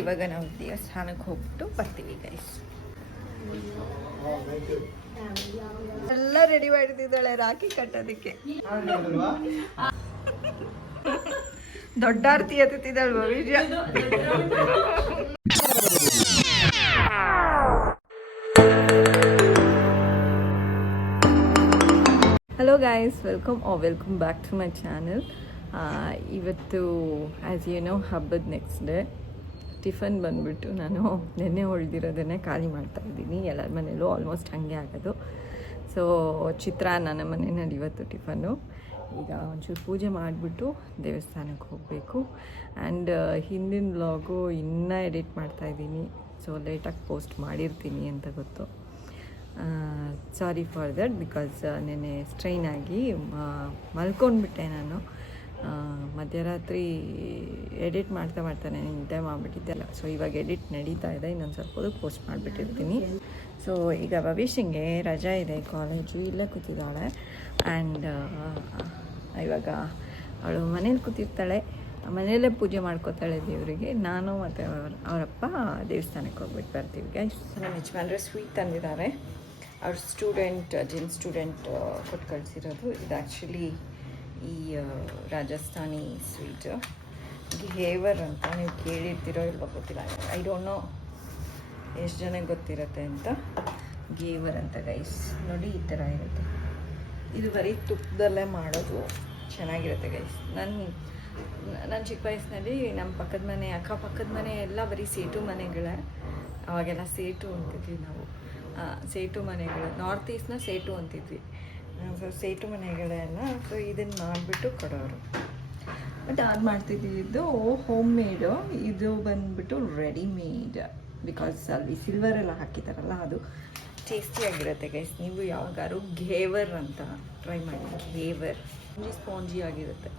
ಇವಾಗ ನಾವು ದೇವಸ್ಥಾನಕ್ಕೆ ಹೋಗ್ಬಿಟ್ಟು ಬರ್ತೀವಿ ಗೈಸ್. ಎಲ್ಲ ರೆಡಿ ಮಾಡ್ತಿದ್ದಾಳೆ ರಾಖಿ ಕಟ್ಟೋದಕ್ಕೆ. ದೊಡ್ಡ ಆರತಿ ಎತ್ತುತ್ತಿದ್ದಾಳೆ Bhavishya. Hello guys, welcome back to my channel. ಇವತ್ತು ಆ್ಯಸ್ ಯು ನೋ ಹಬ್ಬದ ನೆಕ್ಸ್ಟ್ ಡೇ. ಟಿಫನ್ ಬಂದುಬಿಟ್ಟು ನಾನು ನೆನ್ನೆ ಹೊಳ್ದಿರೋದನ್ನೇ ಖಾಲಿ ಮಾಡ್ತಾಯಿದ್ದೀನಿ. ಎಲ್ಲರ ಮನೇಲೂ ಆಲ್ಮೋಸ್ಟ್ ಹಾಗೆ ಆಗೋದು. ಸೊ ಚಿತ್ರಾನ್ನ ನಮ್ಮ ಮನೆಯಲ್ಲಿ ಇವತ್ತು ಟಿಫನ್ನು. ಈಗ ಒಂಚೂರು ಪೂಜೆ ಮಾಡಿಬಿಟ್ಟು ದೇವಸ್ಥಾನಕ್ಕೆ ಹೋಗಬೇಕು. ಆ್ಯಂಡ್ ಹಿಂದಿನ ವ್ಲಾಗು ಇನ್ನೂ ಎಡಿಟ್ ಮಾಡ್ತಾಯಿದ್ದೀನಿ. ಸೊ ಲೇಟಾಗಿ ಪೋಸ್ಟ್ ಮಾಡಿರ್ತೀನಿ ಅಂತ ಗೊತ್ತು. ಸಾರಿ ಫಾರ್ ದಟ್, ಬಿಕಾಸ್ ನೆನ್ನೆ ಸ್ಟ್ರೈನ್ ಆಗಿ ಮಲ್ಕೊಂಡ್ಬಿಟ್ಟೆ ನಾನು. ಮಧ್ಯರಾತ್ರಿ ಎಡಿಟ್ ಮಾಡ್ತಾನೆ ನಿದ್ದೆ ಮಾಡಿಬಿಟ್ಟಿದ್ದೆಲ್ಲ. ಸೊ ಇವಾಗ ಎಡಿಟ್ ನಡೀತಾ ಇದೆ. ಇನ್ನೊಂದು ಸ್ವಲ್ಪ ಹೊತ್ತು ಪೋಸ್ಟ್ ಮಾಡಿಬಿಟ್ಟಿರ್ತೀನಿ. ಸೊ ಈಗ ಭವಿಷ್ಯಂಗೆ ರಜಾ ಇದೆ ಕಾಲೇಜು, ಇಲ್ಲೇ ಕೂತಿದ್ದಾಳೆ. ಆ್ಯಂಡ್ ಇವಾಗ ಅವಳು ಮನೇಲಿ ಕೂತಿರ್ತಾಳೆ, ಮನೆಯಲ್ಲೇ ಪೂಜೆ ಮಾಡ್ಕೋತಾಳೆ ದೇವರಿಗೆ. ನಾನು ಮತ್ತು ಅವರಪ್ಪ ದೇವಸ್ಥಾನಕ್ಕೆ ಹೋಗ್ಬಿಟ್ಟು ಬರ್ತೀವಿ. ನಮ್ಮ ಯಜಮಾನ್ರೆ ಸ್ವೀಟ್ ತಂದಿದ್ದಾರೆ. ಅವ್ರ ಜಿನ್ ಸ್ಟೂಡೆಂಟ್ ಕೊಟ್ಟು ಕಳಿಸಿರೋದು. ಇದು ಆ್ಯಕ್ಚುಲಿ ಈ ರಾಜಸ್ಥಾನಿ ಸ್ವೀಟ್ ಘೇವರ್ ಅಂತ. ನೀವು ಕೇಳಿರ್ತೀರೋ ಇಲ್ವೋ ಗೊತ್ತಿಲ್ಲ, ಐ ಡೋಂಟ್ ನೋ ಎಷ್ಟು ಜನಕ್ಕೆ ಗೊತ್ತಿರುತ್ತೆ ಅಂತ. ಘೇವರ್ ಅಂತ ಗೈಸ್. ನೋಡಿ ಈ ಥರ ಇರುತ್ತೆ. ಇದು ಬರೀ ತುಪ್ಪದಲ್ಲೇ ಮಾಡೋದು, ಚೆನ್ನಾಗಿರುತ್ತೆ ಗೈಸ್. ನನ್ನ ಚಿಕ್ಕ ವಯಸ್ಸಿನಲ್ಲಿ ನಮ್ಮ ಪಕ್ಕದ ಮನೆ, ಅಕ್ಕಪಕ್ಕದ ಮನೆ ಎಲ್ಲ ಬರೀ ಸೇಟು ಮನೆಗಳೇ. ಅವಾಗೆಲ್ಲ ಸೇಟು ಅಂತಿದ್ವಿ ನಾವು. ಸೇಟು ಮನೆಗಳು, ನಾರ್ತ್ ಈಸ್ಟ್ನ ಸೇಟು ಅಂತಿದ್ವಿ. ಸೊ ಸೇಟು ಮನೆಗಳೆಲ್ಲ. ಸೊ ಇದನ್ನು ಮಾಡಿಬಿಟ್ಟು ಕೊಡೋರು. ಬಟ್ ಅದು ಮಾಡ್ತಿದ್ದಿದ್ದು ಹೋಮ್ ಮೇಡು. ಇದು ಬಂದುಬಿಟ್ಟು ರೆಡಿಮೇಡ್. ಬಿಕಾಸ್ ಅಲ್ಲಿ ಸಿಲ್ವರೆಲ್ಲ ಹಾಕಿದ್ದಾರಲ್ಲ, ಅದು ಟೇಸ್ಟಿಯಾಗಿರುತ್ತೆ ಗೈಸ್. ನೀವು ಯಾವಾಗಾರು ಘೇವರ್ ಅಂತ ಟ್ರೈ ಮಾಡಿ. ಘೇವರ್ ಸ್ಪಾಂಜಿ ಆಗಿರುತ್ತೆ.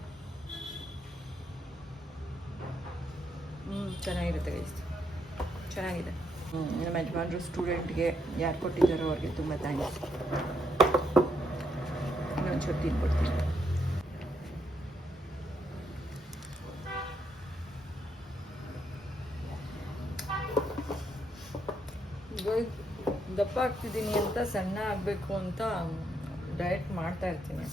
ಚೆನ್ನಾಗಿರುತ್ತೆ ಗೈಸ್, ಚೆನ್ನಾಗಿದೆ. ನಮ್ಮ ಯಜಮಾನ್ರು ಸ್ಟೂಡೆಂಟ್ಗೆ ಯಾರು ಕೊಟ್ಟಿದ್ದಾರೋ ಅವ್ರಿಗೆ ತುಂಬ ಥ್ಯಾಂಕ್ಸ್. ಇನ್ನೊಂದು ಚೊಟ್ಟು ತಿನ್ಕೊಡ್ತೀನಿ. ದಪ್ಪ ಆಗ್ತಿದ್ದೀನಿ ಅಂತ, ಸಣ್ಣ ಆಗಬೇಕು ಅಂತ ಡಯಟ್ ಮಾಡ್ತಾ ಇರ್ತೀನಿ.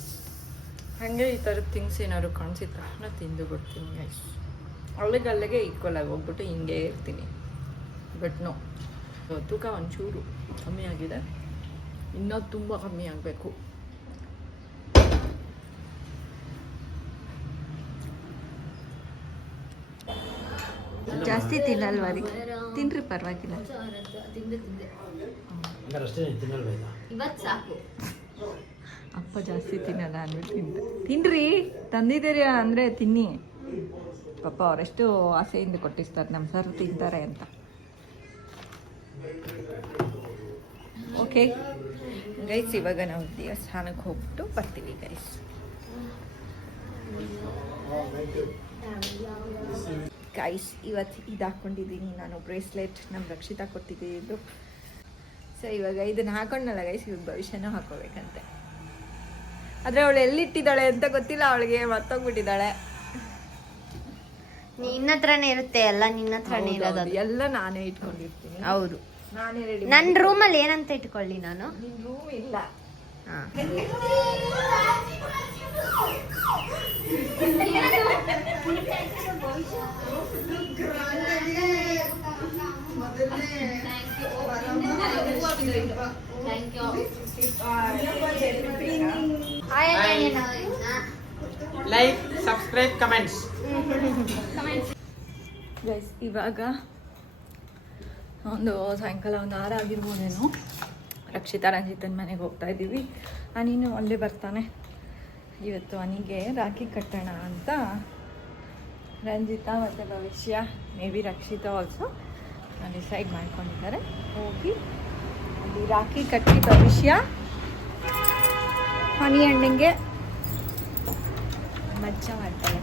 ಹಾಗೆ ಈ ಥರದ ಥಿಂಗ್ಸ್ ಏನಾದ್ರು ಕಾಣಿಸಿದ ತಕ್ಷಣ ತಿಂದು ಬಿಡ್ತೀನಿ ಗೈಸ್. ಅಲ್ಲಿಗೆ ಈಕ್ವಲ್ ಆಗಿ ಹೋಗ್ಬಿಟ್ಟು ಹಿಂಗೆ ಇರ್ತೀನಿ. ಬಟ್ ನೋ, ತೂಕ ಒಂಚೂರು ಕಮ್ಮಿ ಆಗಿದೆ, ಇನ್ನೂ ತುಂಬ ಕಮ್ಮಿ ಆಗಬೇಕು. ಜಾಸ್ತಿ ತಿನ್ನಲ್ವ ರೀ? ತಿನ್ರಿ, ಪರವಾಗಿಲ್ಲ. ಅಪ್ಪ ಜಾಸ್ತಿ ತಿನ್ನಲ್ಲ ಅಂದ್ಬಿಟ್ಟು ತಿನ್ರಿ. ತಂದಿದ್ದೀರಿ ಅಂದರೆ ತಿನ್ನಿ. ಪಾಪ ಅವರೆಷ್ಟು ಆಸೆಯಿಂದ ಕೊಟ್ಟಿರ್ತಾರೆ ನಮ್ಮ ಸರ್ ತಿಂತಾರೆ ಅಂತ. ಓಕೆ ಗೈಸ್, ಇವಾಗ ನಾವು ದೇವಸ್ಥಾನಕ್ಕೆ ಹೋಗ್ಬಿಟ್ಟು ಬರ್ತೀವಿ ಗೈಸ್. ಗೈಸ್, ಇವತ್ತು ಇದು ಹಾಕ್ಕೊಂಡಿದ್ದೀನಿ ನಾನು, ಬ್ರೇಸ್ಲೆಟ್ ನಮ್ಮ ರಕ್ಷಿತಾ ಕೊಟ್ಟಿದ್ದು. ಸೊ ಇವಾಗ ಇದನ್ನು ಹಾಕೊಂಡಲ್ಲ ಗೈಸ್, ಇವಾಗ ಭವಿಷ್ಯನೂ ಹಾಕೋಬೇಕಂತೆ. ಆದರೆ ಅವಳು ಎಲ್ಲಿಟ್ಟಿದ್ದಾಳೆ ಅಂತ ಗೊತ್ತಿಲ್ಲ ಅವಳಿಗೆ, ಮರ್ತೋಗ್ಬಿಟ್ಟಿದ್ದಾಳೆ. ನಿನ್ನ ಹತ್ರನೇ ಇರುತ್ತೆ ಎಲ್ಲ, ನಿನ್ನ ಹತ್ರನೇ ಇರೋದು ಎಲ್ಲ ನಾನೇ ಇಟ್ಕೊಂಡಿರ್ತೀನಿ. ಹೌದು, ನಾನೇ ರೆಡಿ. ನನ್ನ ರೂಮಲ್ಲಿ ಏನಂತ ಇಟ್ಕೊಳ್ಳಿ ನಾನು? ನಿನ್ನ ರೂಮ್ ಇಲ್ಲ. Like, subscribe, comments. ಗೈಸ್, ಇವಾಗ ಒಂದು ಸಾಯಂಕಾಲ 6 ಆಗಿರ್ಬೋದೇನೋ. ರಕ್ಷಿತಾ ರಂಜಿತನ ಮನೆಗೆ ಹೋಗ್ತಾ ಇದ್ದೀವಿ. ನೀನು ಅಲ್ಲೇ ಬರ್ತಾನೆ. ಇವತ್ತು ಅವನಿಗೆ ರಾಖಿ ಕಟ್ಟೋಣ ಅಂತ ರಂಜಿತಾ ಮತ್ತು ಭವಿಷ್ಯ, may be Rakshita also decide ಮಾಡ್ಕೊಂಡಿದ್ದಾರೆ. ಹೋಗಿ ಅಲ್ಲಿ ರಾಖಿ ಕಟ್ಟಿ ಭವಿಷ್ಯ ಹನಿ ಹಣ್ಣಿಗೆ ಮಜ್ಜಾ ಮಾಡ್ತಾರೆ.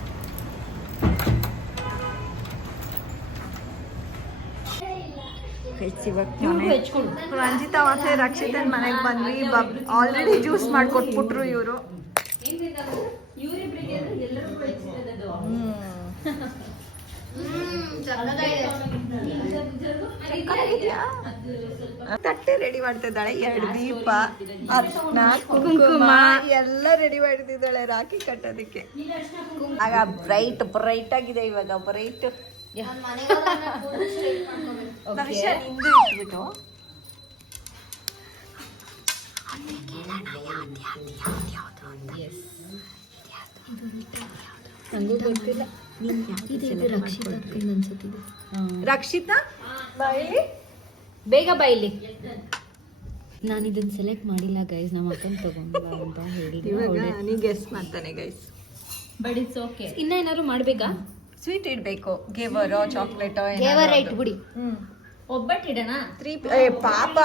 ರಂಜಿತಾ ಮತ್ತೆ ರಕ್ಷಿತನ ಮನೆಗೆ ಬಂದ್ವಿ. ಆಲ್ರೆಡಿ ಜ್ಯೂಸ್ ಮಾಡಿಕೊಟ್ಬಿಟ್ರು ಇವರು. ಚೆನ್ನಾಗಿದ್ಯಾ? ತಟ್ಟೆ ರೆಡಿ ಮಾಡ್ತಿದ್ದಾಳೆ, 2 ದೀಪ, ಅರ್ಶಿನ, ಕುಂಕುಮ ಎಲ್ಲ ರೆಡಿ ಮಾಡ್ತಿದ್ದಾಳೆ ರಾಖಿ ಕಟ್ಟೋದಕ್ಕೆ. ಆಗ ಬ್ರೈಟ್ ಆಗಿದೆ ಇವಾಗ, ಬ್ರೈಟ್ ನಿಂದು ಇಟ್ಬಿಟ್ಟು ನಂಗೂ ಗೊತ್ತಿಲ್ಲ. ರಕ್ಷಿತಾ ಬಾಯಿ ಬೇಗ ಬಾಯಿಲಿ. ನಾನು ಇದನ್ನ ಸೆಲೆಕ್ಟ್ ಮಾಡಿಲ್ಲ ಗೈಸ್, ನಮ್ಮ ಅಕ್ಕನ ತಗೊಂಡಿಲ್ಲ ಅಂತ ಹೇಳಿದ್ರು. ಇವಾಗ ನೀ ಗೆಸ್ ಮಾಡ್ತಾನೆ ಗೈಸ್. But it's okay. ಇನ್ನ ಏನಾದ್ರು ಮಾಡ್ಬೇಕಾ? ಸ್ವೀಟ್ ಇಡ್ಬೇಕು, ಗೇವರೋ ಚಾಕ್ಲೇಟ್ ಗೇವರ ಇಟ್ಬಿಡಿ. ಒಬ್ಬಟ್ಟು ಇಡೋಣ. 3 ಪಾಪ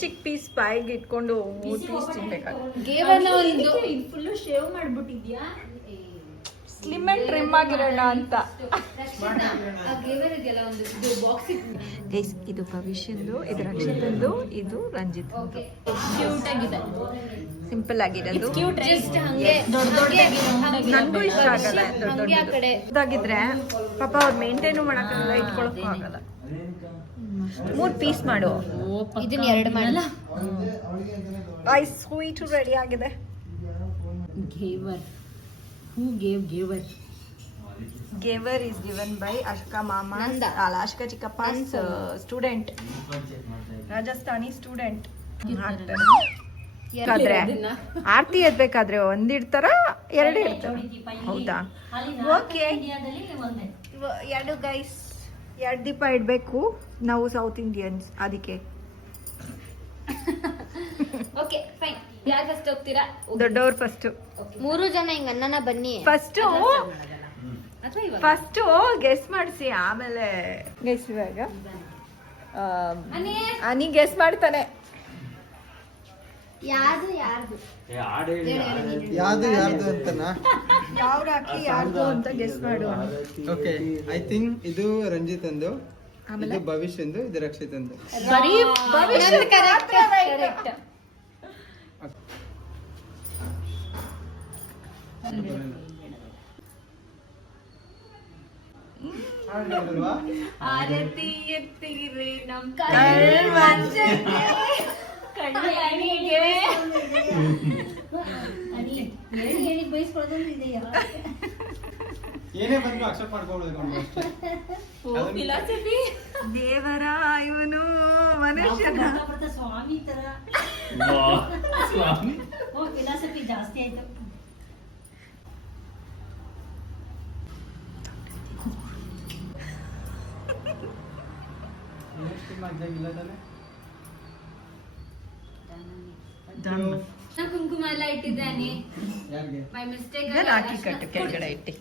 ಚಿಕ್ಕ ಪೀಸ್ ಬಾಯಿಗೆ ಇಟ್ಕೊಂಡು 3 ಪೀಸ್ ತಿನ್ಬೇಕಾಗುತ್ತೆ. ಗೇವರ್ನ ಒಂದು ಫುಲ್ ಶೇವ್ ಮಾಡ್ಬಿಟ್ಟಿದ್ಯಾ? ಸ್ಲಿಮ್ ಅಂಡ್ ಟ್ರಿಮ್ ಆಗಿರೋಣ ಅಂತ. ಗೇವರ್ ಇದೆಯಲ್ಲ ಒಂದು ಇದು ಬಾಕ್ಸ್. ಗೈಸ್ ಇದು ಭವಿಷ್ಯಂದು, ಇದು ರಕ್ಷಿತಂದು, ಇದು ರಂಜಿತ್. ಕ್ಯೂಟ್ ಆಗಿದೆ, ಸಿಂಪಲ್ ಆಗಿರೋದು. ಕ್ಯೂಟ್ ಜಸ್ಟ್ ಹಂಗೆ ನನಗೂ ಇಷ್ಟ ಆಗಲ್ಲ ಹಂಗೆ ಆ ಕಡೆ ದೊಡ್ಡದಾಗಿದ್ರೆ. ಪಾಪ ಅವ್ರು ಮೇಂಟೈನು ಮಾಡಕ್ಕಾಗಲ್ಲ, ಇಟ್ಕೊಳಕ್ಕೂ ಆಗಲ್ಲ. 3 ಪೀಸ್ ಮಾಡು. ಇದನ್ನ 2 ಮಾಡಲ್ಲ. ಸ್ವೀಟ್ ರೆಡಿ ಆಗಿದೆ. ಗೇವರ್. Who gave Gaver? Gaver is given by Ashka Mama. Nanda. Ashka Chikappa's student. Rajasthani student. ಆರತಿ ಎದ್ಬೇಕಾದ್ರೆ 1 ಇಡ್ತಾರ 2 ಇಡ್ತಾರ? ಹೌದಾ? ಓಕೆ 2 ಗೈಸ್, 2 ದೀಪ ಇಡಬೇಕು ನಾವು ಸೌತ್ ಇಂಡಿಯನ್ಸ್, ಅದಕ್ಕೆ. Okay fine. ಯಾರು ಫಸ್ಟ್ ಹೋಗ್ತೀರಾ? ದೊಡ್ಡವ್ರು ಫಸ್ಟ್. 3 ಜನ ಹಿಂಗ ಅನ್ನನ ಬನ್ನಿ. ಫಸ್ಟ್ ಗೆಸ್ ಮಾಡಿಸಿ, ಆಮೇಲೆ ಗೆಸ್. ಇವಾಗ ಅನಿ ಗೆಸ್ ಮಾಡ್ತಾನೆ. ಯಾರ್ದು ಅಂತನಾ? ಯಾವ ರಾಖಿ ಯಾರ್ದು ಅಂತ ಗೆಸ್ ಮಾಡು. ಓಕೆ, ಐ ಥಿಂಕ್ ಇದು ರಂಜಿತ್ ಅಂದು, ಇದು ಭವಿಷ್ಯ ಅಂದು, ಇದು ರಕ್ಷಿತ್ ಅಂದು. ಬರೀ ಭವಿಷ್ಯ ಕರೆಕ್ಟ್. ಆರತಿ ಎತ್ತಿರೆ ನಮ್ ಕಳ್ವಂಚನೆ ಕಣ್ಣಿಗೆ ಹೇಳಿ ಬೈಸ್ಕೊಳ್ಳೋದು ಇದೆಯಾ? ಏನೇ ಬಂದ್ರು ಅಕ್ಸೆಪ್ಟ್ ಮಾಡ್ಕೊಳ್ಳೋದು ಫಿಲಾಸಫಿ. ದೇವರ ಇವನು ಮನುಷ್ಯನ ಸ್ವಾಮಿ ತರ ಫಿಲಾಸಫಿ ಜಾಸ್ತಿ ಆಯ್ತು. ಕುಂಕುಮ ಎಲ್ಲ ಇಟ್ಟಿದ್ದಾನೆ ಬೈ ಮಿಸ್ಟೇಕ್. ರಾಖಿ ಕಟ್ಟು ಕೆಳಗಡೆ ಇಟ್ಟಿ.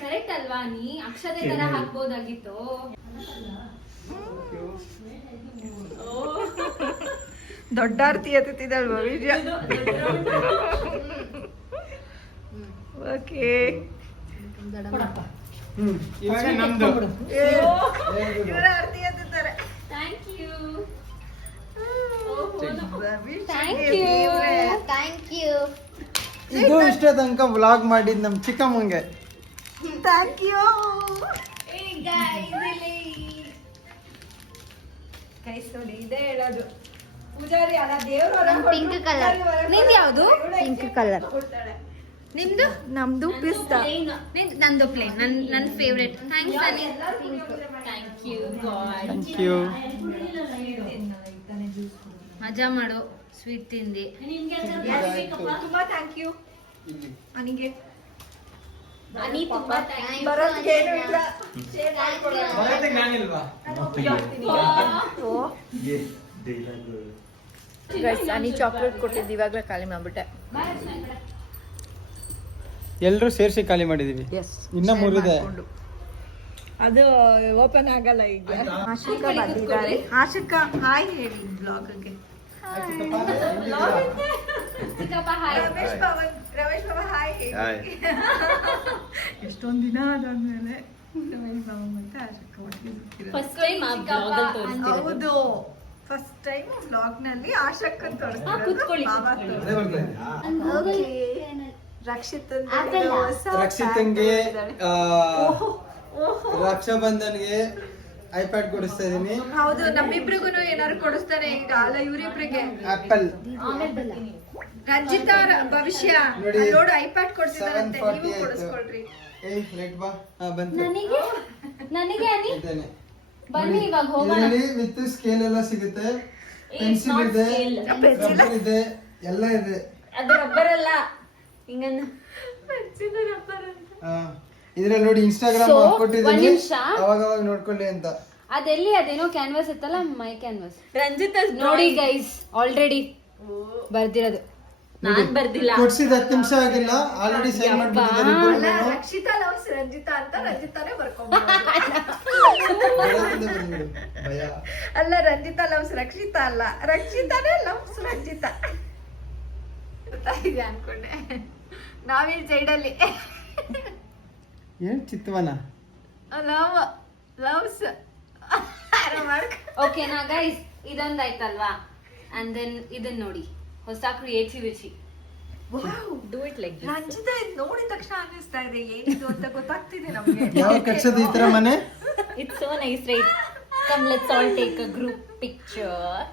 ಕರೆಕ್ಟ್ ಅಲ್ವಾ? ನೀ ಅಕ್ಷತೆ ತರ ಹಾಕ್ಬೋದಾಗಿತ್ತು. ದೊಡ್ಡ ಆರತಿ ಎತ್ತಿದ್ದಾಳು ಭವಿಷ್ಯ. ಓಕೆ ಇವಾಗ ನಮ್ದು ಇವರ ಆರತಿ ಎತ್ತಿದ್ದಾರೆ. Thank you. ಇದು ಇಷ್ಟೇ ತನಕ ವ್ಲಾಗ್ ಮಾಡಿದ್ ನಮ್ ಚಿಕ್ಕಮ್ಮಂಗೆ. Thank you guys. ನೋಡಿ ಇದೇ ಹೇಳೋದು, ಪೂಜಾರಿ ಅಲ್ಲ ದೇವ್ರ. Pink colour. ನಿಂದು ಯಾವುದು? Pink colour. ನಿಮ್ದು? ನಮ್ದು ಪಿಸ್ತಾ. ನಂದು ಪ್ಲೇನ್. ನನ್ನ favourite. Thanks Ani. Thank you God. Thank you. ಮಜಾ ಮಾಡು, ಸ್ವೀಟ್ ತಿಂದಿ. ತುಂಬಾ ಥ್ಯಾಂಕ್ ಯು ಅನಿಗೆ. ಅನಿ ತುಂಬಾ ಥ್ಯಾಂಕ್ಸ್. ಬರೋದಕ್ಕೆ ಏನು ಇಲ್ಲ. ಬರೋದಕ್ಕೆ ನಾನಿಲ್ವಾ? ಗೈಸ್ ಅನಿ ಚಾಕ್ಲೇಟ್ ಕೊಟ್ಟಿದ್ದು ಇವಾಗಲೇ ಖಾಲಿ ಮಾಡ್ಬಿಟ್ಟೆ. ಎಲ್ಲರೂ ಸೇರಿಸಿ ಖಾಲಿ ಮಾಡಿದೀವಿ. ಇನ್ನ 3 ಇದೆ. ಅದು ಓಪನ್ ಆಗಲ್ಲ ಈಗ. ಆಶಿಕಾ ಬಂದಿದ್ದಾರೆ. ಆಶಿಕಾ ಹಾಯ್ ಹೇಳಿ ಬ್ಲಾಗ್ಗೆ. ಚಿಕ್ಕಪ್ಪ ಹಾಯ್. ರಮೇಶ್ ಬಾಬಾ ಹಾಯ್ ಹೇಳಿ. ಎಷ್ಟೊಂದು ದಿನ ಆದ್ಮೇಲೆ ರಮೇಶ್ ಬಾಬಾ ಮತ್ತೆ ಆಶಿಕಾ ಒಟ್ಟಿಗೆ ಸಿಕ್ಕಿರೋದು. ಫಸ್ಟ್ ಟೈಮ್ ಆ ಬ್ಲಾಗ್ ಅಲ್ಲಿ ತೋರಿಸ್ತಿರೋದು. ಹೌದು, ಫಸ್ಟ್ ಟೈಮ್ ಬ್ಲಾಗ್ ನಲ್ಲಿ ಆಶಕ್ಕನ್ ಕೂತ್ಕೊಳ್ಳಿ. ರಕ್ಷಿತಂಗೆ ರಕ್ಷಾಬಂಧನ್ಗೆ ಐಪ್ಯಾಡ್ ಕೊಡಿಸ್ತಾ ಇದೀನಿ. ಹೌದು, ನಮ್ಮಿಬ್ರಿಗೂ ಏನಾದ್ರು ಕೊಡಿಸ್ತಾನೆ ಈಗ. ಅಲ್ಲ, ಇವರಿಬ್ರಿಗೆ ಆಪಲ್ ರಂಜಿತಾ ಭವಿಷ್ಯ ನೋಡಿ, ನೋಡು ಐಪ್ಯಾಡ್ ಕೊಡ್ಸಿದಾರಂತೆ, 740 ನೀವು ಆಯ್ತು. ಕೊಡಿಸ್ಕೊಳ್ರಿ. ಲೈಟ್ ಬಾ. ಬಂತು. ನನಗೆ ಅನಿ ಇದೇನೆ. ಬನ್ನಿ ಇವಾಗ ಹೋಗೋಣ. ಇದರಲ್ಲಿ ವಿತ್ ಸ್ಕೇಲ್ ಎಲ್ಲ ಸಿಗುತ್ತೆ, ಪೆನ್ಸಿಲ್ ಇದೆ, ರಬ್ಬರ್ ಇದೆ, ಎಲ್ಲ ಇದೆ. ಅದು ರಬ್ಬರ್ ಅಲ್ಲ, ಹಿಂಗನ್ನ ಇದ್ರಲ್ಲಿ ನೋಡಿ ಇನ್ಸ್ಟಾಗ್ರಾಮ್ So, ಒಂದ್ ಕೊಟ್ಟಿದ್ದೀನಿ, ನಿಮಿಷ. ಅವಾಗ ನೋಡ್ಕೊಳ್ಳಿ ಅಂತ. ಅದೆಲ್ಲಿ ಅದೇನೋ ಕ್ಯಾನ್ವಾಸ್ ಇತ್ತಲ್ಲ, ಮೈ ಕ್ಯಾನ್ವಾಸ್ ರಂಜಿತಾ ನೋಡಿ ಗೈಸ್, ಆಲ್ರೆಡಿ ಬರ್ದಿರೋದು. ನಾನ್ ಬರ್ದಿಲ್ಲ. ಕೊಡ್ಸಿದ 10 ನಿಮಿಷ ಆಗಿಲ್ಲ, ಆಲ್ರೆಡಿ ಸೈನ್ ಮಾಡ್ಬಿಟ್ಟಿದ್ದಾರೆ ಇಬ್ರು. ರಕ್ಷಿತಾ ಲವ್ಸ್ ರಂಜಿತಾ ಅಂತ ರಂಜಿತಾನೇ ಬರ್ಕೊಂಡ್ ಭಯ. ಅಲ್ಲ, ರಂಜಿತಾ ಲವ್ಸ್ ರಕ್ಷಿತಾ ಅಲ್ಲ, ರಕ್ಷಿತಾನೇ ಲವ್ಸ್ ರಂಜಿತಾ ಇದೆ ಅನ್ಕೊಂಡೆ. ನಾವಿಲ್ ಸೈಡಲ್ಲಿ ಏನ್ ಚಿತ್ವನ ಲವ್ ಲವ್ಸ್ ಓಕೆನಾ ಗೈಸ್, ಇದೊಂದಾಯ್ತಲ್ವಾ, ಅಂಡ್ ದೆನ್ ಇದನ್ ನೋಡಿ, ಹೊಸ creativity. Do it like this. Ranjitha ಇದ್ ನೋಡಿದ ತಕ್ಷಣ ಅನ್ನಿಸ್ತಾ ಇದೆ ಏನಿದು ಅಂತ ಗೊತ್ತಾಗ್ತಿದೆ ನಮ್ಗೆ. ಯಾವ ಕಟ್ಸೋದು ಈ ತರ ಮನೆ? It's so nice right. Come let's all take a group picture.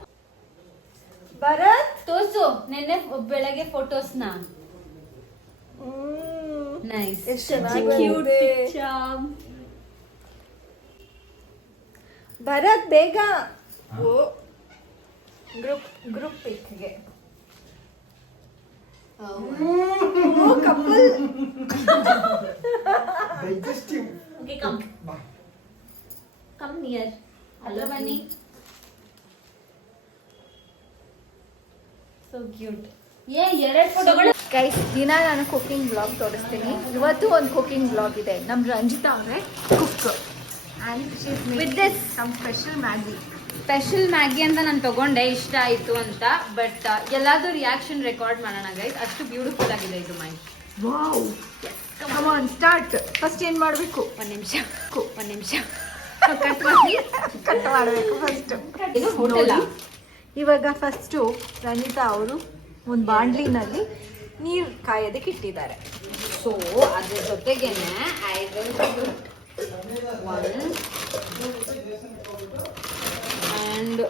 Bharat ತೋರ್ಸು ನೆನ್ನೆ ಬೆಳಗ್ಗೆ ಫೋಟೋಸ್ನ. Nice, cute picture. ಭರತ್ ಬೇಗ ಓ ಗ್ರೂಪ್ ಪಿಕ್ಗೆ couple. Digestive. Okay, come come near. ಅಲ್ಲ ಬನ್ನಿ. So cute. ಎರಡು ಫೋಟೋಗಳು ಗೈಸ್, ದಿನ ನಾನು ಕುಕಿಂಗ್ ಬ್ಲಾಗ್ ತೋರಿಸ್ತೀನಿ. ಇವತ್ತು ಒಂದು ಕುಕಿಂಗ್ ಬ್ಲಾಗ್ ಇದೆ. ನಮ್ಮ ರಂಜಿತಾ ಅವರೇ cook and with this some special Maggi. Special Maggi ಅಂತ ನಾನು ತಗೊಂಡೆ, ಇಷ್ಟ ಆಯ್ತು ಅಂತ. ಬಟ್ ಎಲ್ಲಾದ್ರೂ ರಿಯಾಕ್ಷನ್ ರೆಕಾರ್ಡ್ ಮಾಡೋಣ ಗೈಸ್, ಅಷ್ಟು ಬ್ಯೂಟಿಫುಲ್ ಆಗಿದೆ ಇದು Maggi. Wow, come on start. First ಏನು ಮಾಡಬೇಕು? ಒಂದ್ ನಿಮಿಷ ಕಟ್ ಮಾಡಬೇಕು ಫಸ್ಟ್. ಇದು ಹೋಟೆಲ್. ಇವಾಗ ಫಸ್ಟು ರಂಜಿತಾ ಅವರು ಒಂದು ಬಾಂಡ್ಲಿನಲ್ಲಿ ನೀರು ಕಾಯೋದಕ್ಕೆ ಇಟ್ಟಿದ್ದಾರೆ. ಸೊ ಅದ್ರ ಜೊತೆಗೇನೆ ಐ ವಿಲ್ ಒನ್ ಆ್ಯಂಡ್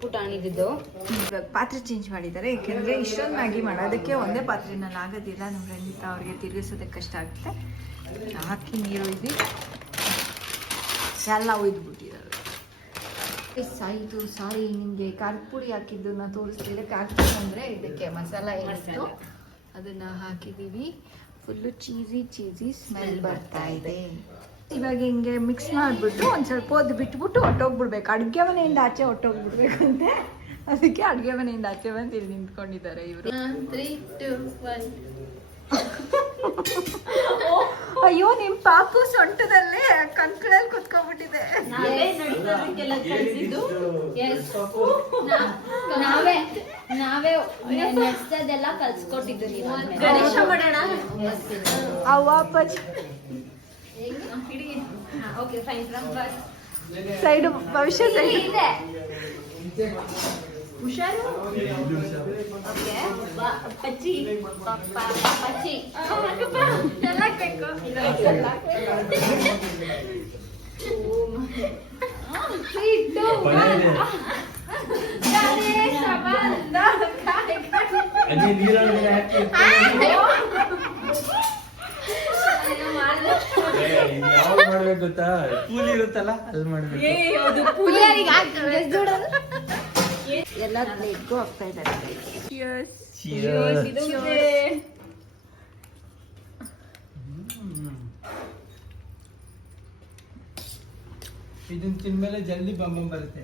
ಪುಟಾಣಿದ್ದು ಇವಾಗ ಪಾತ್ರೆ ಚೇಂಜ್ ಮಾಡಿದ್ದಾರೆ, ಏಕೆಂದರೆ ಇಷ್ಟೊಂದು ಮ್ಯಾಗಿ ಮಾಡೋದಕ್ಕೆ ಒಂದೇ ಪಾತ್ರೆನಲ್ಲಿ ಆಗೋದಿಲ್ಲ. ನಮ್ಮ ರಂಜಿತಾ ಅವ್ರಿಗೆ ತಿರುಗಿಸೋದಕ್ಕೆ ಕಷ್ಟ ಆಗುತ್ತೆ. ಹಾಕಿ ನೀರು ಒಯ್ದು ಎಲ್ಲ ಒಯ್ದುಬಿಟ್ಟಿದ್ದಾರೆ. ಇದು ಸಾರಿ, ನಿಮಗೆ ಖಾರದ ಪುಡಿ ಹಾಕಿದ್ದನ್ನ ತೋರಿಸ್ತಿದ್ದೆ. ಖಾರದ ಪುಡಿ ಅಂದರೆ ಇದಕ್ಕೆ ಮಸಾಲ ಏನಿತ್ತು ಅದನ್ನು ಹಾಕಿದ್ದೀವಿ. ಫುಲ್ಲು ಚೀಸಿ ಸ್ಮೆಲ್ ಬರ್ತಾ ಇದೆ. ಇವಾಗ ಹಿಂಗೆ ಮಿಕ್ಸ್ ಮಾಡಿಬಿಟ್ಟು ಒಂದು ಸ್ವಲ್ಪ ಹೊತ್ತು ಬಿಟ್ಬಿಟ್ಟು ಹೊಟ್ಟೋಗ್ಬಿಡ್ಬೇಕು. ಅಡುಗೆ ಮನೆಯಿಂದ ಆಚೆ ಹೊಟ್ಟೋಗ್ಬಿಡ್ಬೇಕಂತೆ, ಅದಕ್ಕೆ ಅಡುಗೆ ಮನೆಯಿಂದ ಆಚೆ ಬಂದು ಇಲ್ಲಿ ನಿಂತ್ಕೊಂಡಿದ್ದಾರೆ ಇವರು. 3, 2, 1. ಅಯ್ಯೋ, ನಿಮ್ಮ ಪಾಪು ಸೊಂಟದಲ್ಲೇ ಕಂಕಳಲ್ಲಿ ಕುತ್ಕೊಂಡ್ಬಿಟ್ಟಿದೆ. ನಾವೇ ನೆಕ್ಸ್ಟದೆಲ್ಲ ಕಲ್ಸ್ಕೊಟ್ಟಿದ್ದೀರಿ. ಗಣೇಶ ಮಾಡೋಣ. ಅಪ್ಪಾಜಿ ಓಕೆ ಫೈನ್. ಸೈಡು ಭವಿಷ್ಯ ಸೈಡ್ ಇದೆ. ಹುಷಾರು. ಓಕೆ ಪಚ್ಚಿ ಪಚ್ಚಿ ಎಲ್ಲ ಹಾಕ್ಬೇಕು. ಯಾವಾಗ ಮಾಡ್ಬೇಕು ಗೊತ್ತಾ? ಕೂಲಿ ಇರುತ್ತಲ್ಲ ಅಲ್ಲಿ ಮಾಡ್ಬೇಕು. ಎಲ್ಲ ಪ್ಲೇಟ್ಗೂ ಹಾಕ್ತಾ ಇದ್ದಾರೆ. ಇದನ್ನ ತಿಂದ್ಮೇಲೆ ಜಲ್ದಿ ಬಂಬಂ ಬರುತ್ತೆ.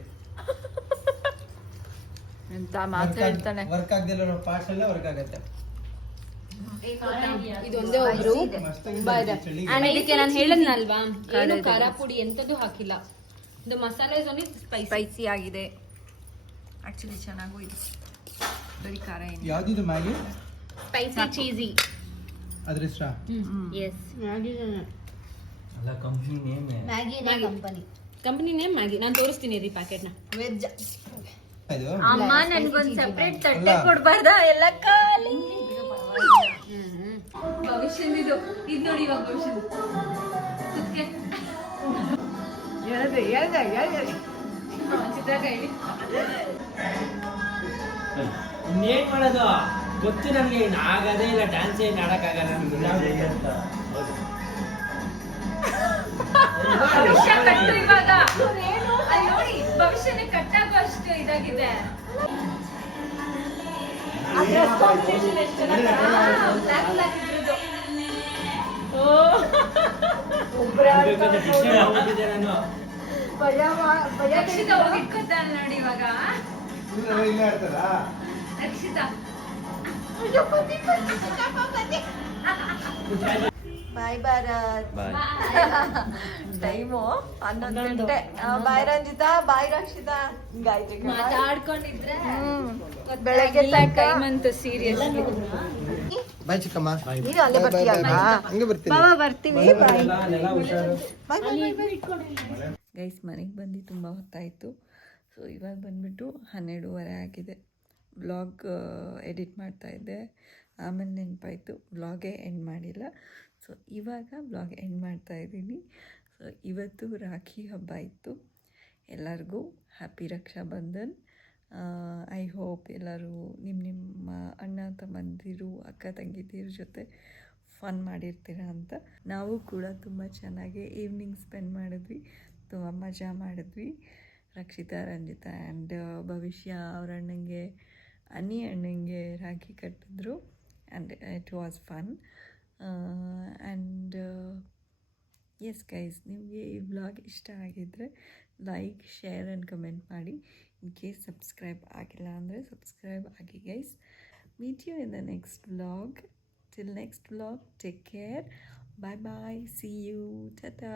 ಅಂತ ಮಾತಾಡ್ತಾನೆ. ವರ್ಕ್ ಆಗದಿಲ್ಲ, ಪಾರ್ಟ್ಸ್ ಎಲ್ಲ ವರ್ಕ್ ಆಗುತ್ತೆ. ಇದೊಂದೇ ಒಬ್ರು ತುಂಬಾ ಇದೆ. And ಇದಕ್ಕೆ ನಾನು ಹೇಳದ್ನಲ್ವಾ, ಏನು ಖಾರ ಪುಡಿ ಎಂತದ್ದು ಹಾಕಿಲ್ಲ. ಇದು ಮಸಾಲೆ ಓನ್ಲಿ ಸ್ಪೈಸಿ ಆಗಿದೆ. ಆಕ್ಚುಲಿ ಚೆನ್ನಾಗೂ ಇದೆ, ಬರೀ ಖಾರ ಏನು. ಯಾವ್ದಿದು ಮ್ಯಾಗಿ? Spicy cheesy. ಅದ್ರ ಹೆಸರಾ? ಎಸ್, ಮ್ಯಾಗಿ ಅಲ್ಲ, company name. Company name Maggi. ನಾನು ತೋರಿಸ್ತೀನಿ ರೀ ಪ್ಯಾಕೆಟ್ನ. ವೆಜ್. ಇದು ಅಮ್ಮ ನನಗೊಂದು ಸೆಪರೇಟ್ ತಟ್ಟೆ ಕೊಡ್ಬಾರ್ದಾ? ಎಲ್ಲ ಖಾಲಿ. ಭವಿಷ್ಯದ ಇದು ನೋಡಿ, ಇವಾಗ ಭವಿಷ್ಯದ ಚಿತ್ರ ಹೇಳಿ. ಇನ್ನೇನ್ ಮಾಡೋದು ಗೊತ್ತು ನನಗೆ ಇನ್ನು ಆಗದೇ ಇಲ್ಲ ಡ್ಯಾನ್ಸ್ ಏನು ಆಡಕ್ಕಾಗಲ್ಲ ಅಂತ. ಭವಿಷ್ಯ ಕಟ್ಟು ಇವಾಗ. ಅಲ್ಲಿ ನೋಡಿ ಭವಿಷ್ಯನೇ ಕಟ್ಟಾಗೋ ಅಷ್ಟು ಇದಾಗಿದೆ. ನಾನು ರಕ್ಷಿತಾ ಹೋಗಿಟ್ಕೊತಾಳ ನೋಡಿ ಇವಾಗ. ರಕ್ಷಿತಾ ಬಾಯ್ ಭಾರತ್. ಬಾಯ್. ಟೈಮು 11 ಗಂಟೆ. ಬಾಯ್ ರಂಜಿತಾ, ಬಾಯ್ ರಕ್ಷಿತಾ. ಗಾಯತ್ರಿ ಮಾತಾಡ್ಕೊಂಡಿದ್ರೆ ಬೆಳಗ್ಗೆ ಟೈಮ್ ಅಂತ ಸೀರಿಯಸ್. ಬಾಯ್ ಚಿಕ್ಕಮ್ಮ. ನೀನು ಅಲ್ಲೇ ಬರ್ತೀಯ ಹಂಗೆ ಬರ್ತೀನಿ. ಬಾಬಾ ಬರ್ತೀವಿ. ಬಾಯ್ ಅಲ್ಲೆಲ್ಲ ಹುಷಾರು. ಗೈಸ್ ಮನೆಗೆ ಬಂದು ತುಂಬ ಹೊತ್ತಾಯಿತು. ಸೊ ಇವಾಗ ಬಂದುಬಿಟ್ಟು 12:30 ಆಗಿದೆ. ವ್ಲಾಗ್ ಎಡಿಟ್ ಮಾಡ್ತಾಯಿದ್ದೆ, ಆಮೇಲೆ ನೆನಪಾಯಿತು ವ್ಲಾಗೇ ಎಂಡ್ ಮಾಡಿಲ್ಲ. ಸೊ ಇವಾಗ ವ್ಲಾಗ್ ಎಂಡ್ ಮಾಡ್ತಾಯಿದ್ದೀನಿ. ಸೊ ಇವತ್ತು ರಾಖಿ ಹಬ್ಬ ಇತ್ತು. ಎಲ್ಲರಿಗೂ happy Raksha Bandhan. I hope ಎಲ್ಲರೂ ನಿಮ್ಮ ಅಣ್ಣ ತಮ್ಮಂದಿರು ಅಕ್ಕ ತಂಗಿದಿರ ಜೊತೆ ಫನ್ ಮಾಡಿರ್ತೀರ ಅಂತ. ನಾವು ಕೂಡ ತುಂಬ ಚೆನ್ನಾಗಿ ಈವ್ನಿಂಗ್ ಸ್ಪೆಂಡ್ ಮಾಡಿದ್ವಿ, ತುಂಬ ಮಜಾ ಮಾಡಿದ್ವಿ. ರಕ್ಷಿತಾ, ರಂಜಿತಾ ಆ್ಯಂಡ್ ಭವಿಷ್ಯ ಅವ್ರ ಅಣ್ಣಂಗೆ ಅಣ್ಣಂಗೆ ರಾಖಿ ಕಟ್ಟಿದ್ರು and it was fun. And yes guys, ನಿಮಗೆ ಈ ವ್ಲಾಗ್ ಇಷ್ಟ ಆಗಿದ್ದರೆ ಲೈಕ್, ಶೇರ್ ಆ್ಯಂಡ್ ಕಮೆಂಟ್ ಮಾಡಿ. ಇನ್ ಕೇಸ್ ಸಬ್ಸ್ಕ್ರೈಬ್ ಆಗಿಲ್ಲ ಅಂದರೆ ಸಬ್ಸ್ಕ್ರೈಬ್ ಆಗಿ guys. Meet you in the next vlog. Till next vlog, take care. Bye bye. See you. Ta-ta.